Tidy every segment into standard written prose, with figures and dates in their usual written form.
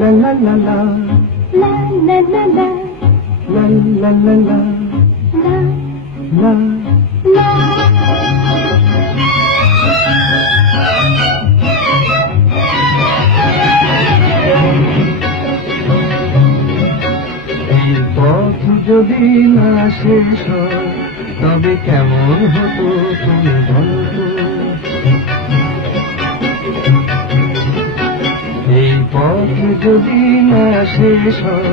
La la la la, la la la la, la la la la, la la. la। এই পথ যদি না শেষ হয় তবে কেমন হতো তুমি বলো তো। এই পথ যদি না শেষ হয়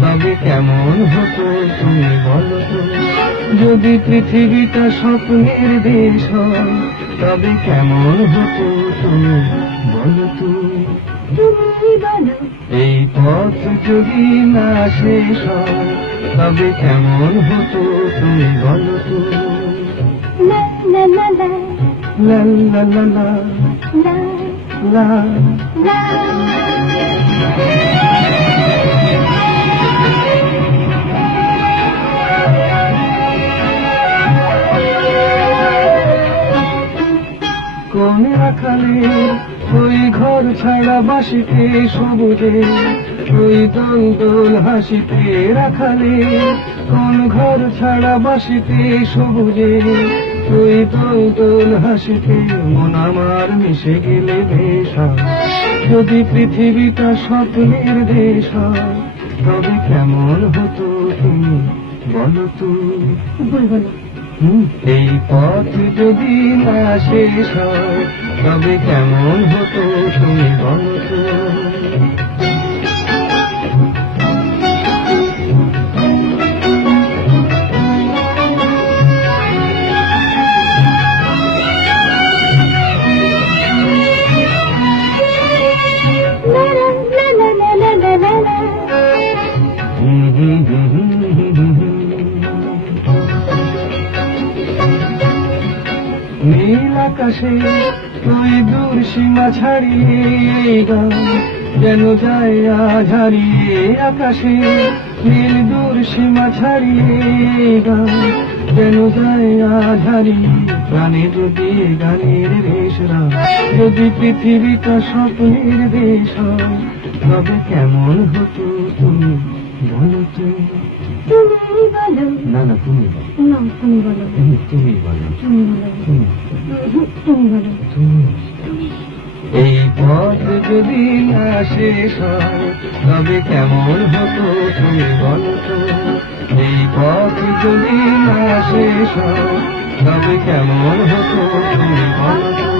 তবে কেমন হতো তুমি বলো তো। যদি পৃথিবীটা স্বপ্নের দেশ হয় তবে কেমন হতো তুমি বলো তো। তুমি বলো এই পথ যদি না শেষ হয় তবে কেমন হতো তুমি বলো তো। la la la la, লা লা লা লা, la লা। কোন রাখালে ওই ঘর ছাড়া বাসিতে সবুজে ওই দোল হাসিতে রাখালে কোন ঘর ছাড়া বাসিতে সবুজে ওই দোল হাসিতে মন আমার মিশে গেলে বেশ হয়। যদি পৃথিবীটা স্বপ্নের দেশ হয় তবে কেমন হতো তুমি বলো তো। বলবো না। এই পথ যদি না শেষ হয় তবে কেমন হতো তুমি বলো তো। নীল আকাশে ওই দূর সীমা ছাড়িয়ে এই গান যেন যায় আজ হারিয়ে। আকাশে নীল দূর সীমা ছাড়িয়ে এই গান যেন যায় আজ হারিয়ে। প্রাণে যদি গানের রেশরা যদি পৃথিবীটা স্বপ্নের দেশ হয় তবে কেমন হতো তুমি বলো তো। তুমি বলো না না তুমি বলো। না, তুমি বলো তুমি বলো। তুমি বলো তুমি বলো এই পথ যদি না শেষ হয় তবে কেমন হতো তুমি বলো তো। এই পথ যদি না শেষ হয় তবে কেমন হতো তুমি বলো তো।